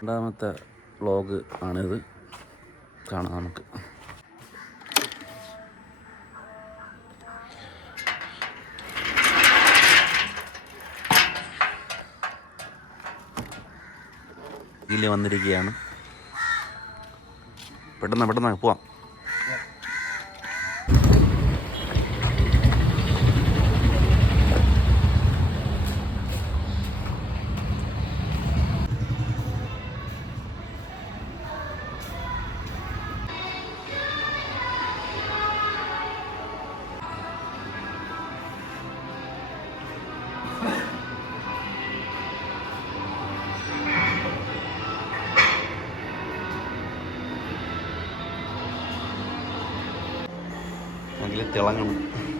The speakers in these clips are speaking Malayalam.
രണ്ടാമത്തെ വ്ളോഗ് ആണിത്. കാണാം നമുക്ക്. ഇതിൽ വന്നിരിക്കുകയാണ്. പെട്ടെന്ന് പെട്ടെന്ന് പോവാം. Até lá, não.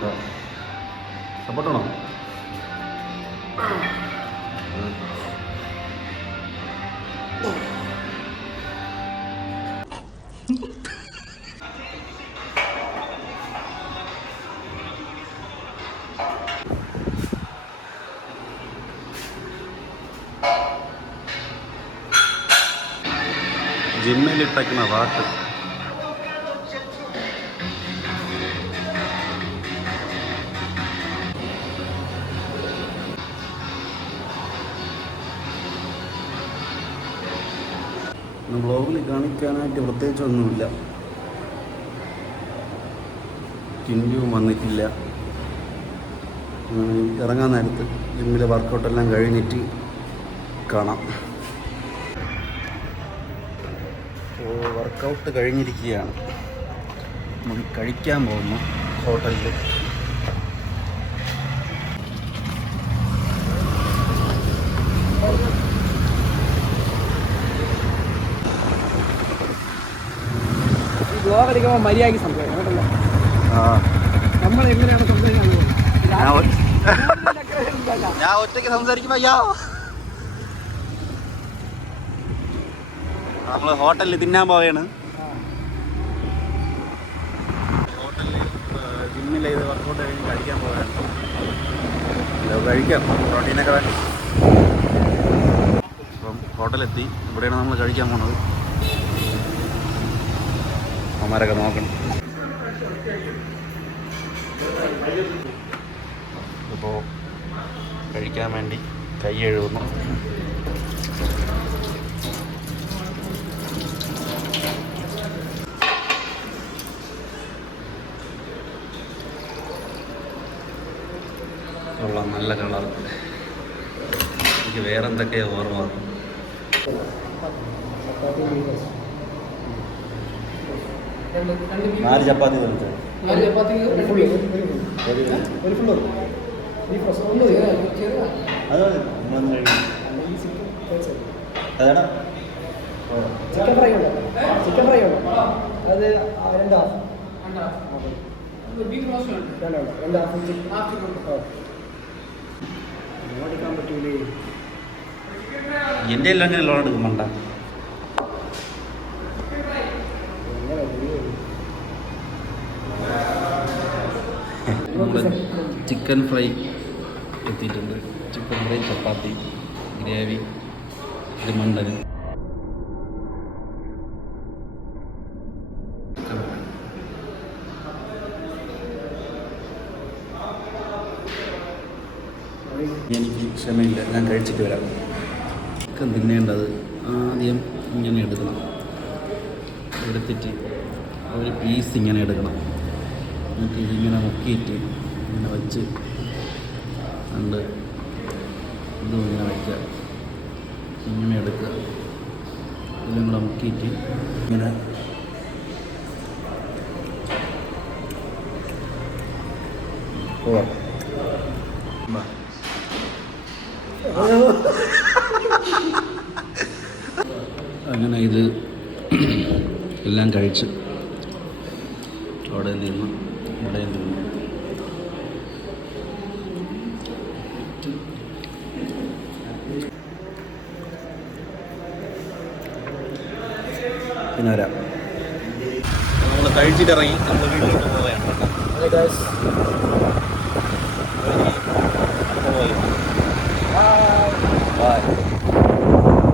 വീട്ടിൽ സപ്പോർട്ടാണോ? ജിമ്മിലിട്ടേക്കുന്ന വാട്ട് വ്ളോഗിൽ കാണിക്കാനായിട്ട് പ്രത്യേകിച്ചൊന്നുമില്ല ടിൻഡും വന്നിട്ടില്ല. ഇറങ്ങാൻ നേരത്ത് ജിമ്മിലെ വർക്കൗട്ടെല്ലാം കഴിഞ്ഞിട്ട് കാണാം. വർക്കൗട്ട് കഴിഞ്ഞിരിക്കുകയാണ്. നമുക്ക് കഴിക്കാൻ പോകുന്നു ഹോട്ടലിൽ എടുക്കുമ്പോൾ മര്യാദയ്ക്ക് സംസാരിക്കണം കേട്ടല്ലോ? നമ്മൾ എങ്ങനെയാണ് സംസാരിക്കുന്നത് ഞാൻ ഒറ്റയ്ക്ക് സംസാരിക്കുമ്പോ അയ്യോ. നമ്മൾ ഹോട്ടലിൽ തിന്നാൻ പോവുകയാണ് ഹോട്ടലിൽ ജിമ്മിൽ വർക്കൗട്ട് കഴിഞ്ഞ് കഴിക്കാൻ പോവുകയാണ് കഴിക്കാം പ്രോട്ടീനൊക്കെ വേണം. അപ്പം ഹോട്ടലെത്തി. ഇവിടെയാണ് നമ്മൾ കഴിക്കാൻ പോണത്. അമ്മമാരൊക്കെ നോക്കണം. ഇപ്പോൾ കഴിക്കാൻ വേണ്ടി കൈ എഴുതുന്നു. ഉള്ള നല്ല കളർ. എനിക്ക് വേറെന്തൊക്കെയാണ് ഓർമ്മ നാല് ചപ്പാത്തി തന്നിട്ട് ഒരു ഫുള്ള് ഈ പ്രശ്നം ഒന്ന് ചെറുതാ അത് മതി നമ്മളൊന്ന് കഴിക്കും. അതാണ് ചിക്കൻ ഫ്രൈ ഉണ്ടോ ചിക്കൻ ഫ്രൈ ഉണ്ടോ അത് രണ്ട്. ഹാഫ് രണ്ടുണ്ട് രണ്ട് ഹാഫ് ഓടിക്കാൻ പറ്റൂലേ. എന്റെ എല്ലാം അങ്ങനെ ലോൺ എടുക്കും നമ്മുടെ ചിക്കൻ ഫ്രൈ എത്തിയിട്ടുണ്ട്. ചിക്കൻ ഫ്രൈ ചപ്പാത്തി ഗ്രേവി ഇത് മണ്ടൻ. എനിക്ക് ക്ഷമയില്ല ഞാൻ കഴിച്ചിട്ട് വരാം. ചിക്കൻ തിന്നേണ്ടത് ആദ്യം ഇങ്ങനെ എടുക്കണം. എടുത്തിട്ട് ഒരു പീസ് ഇങ്ങനെ എടുക്കണം. എന്നിട്ട് ഇതിങ്ങനെ മുക്കിയിട്ട് ഇങ്ങനെ വെച്ച് കണ്ട് ഇതും ഇങ്ങനെ വയ്ക്കുക ഇങ്ങനെ എടുക്കുക. ഇതിലും കൂടെ മുക്കിയിട്ട് ഇങ്ങനെ. അങ്ങനെ ഇത് എല്ലാം കഴിച്ച് അവിടെ നിന്ന് ഇവിടെ പിന്നെ വരാം. നമ്മൾ കഴിച്ചിട്ട് ഇറങ്ങി നമ്മൾ വീട്ടിലോട്ട് പോവാൻ ബൈ Bye.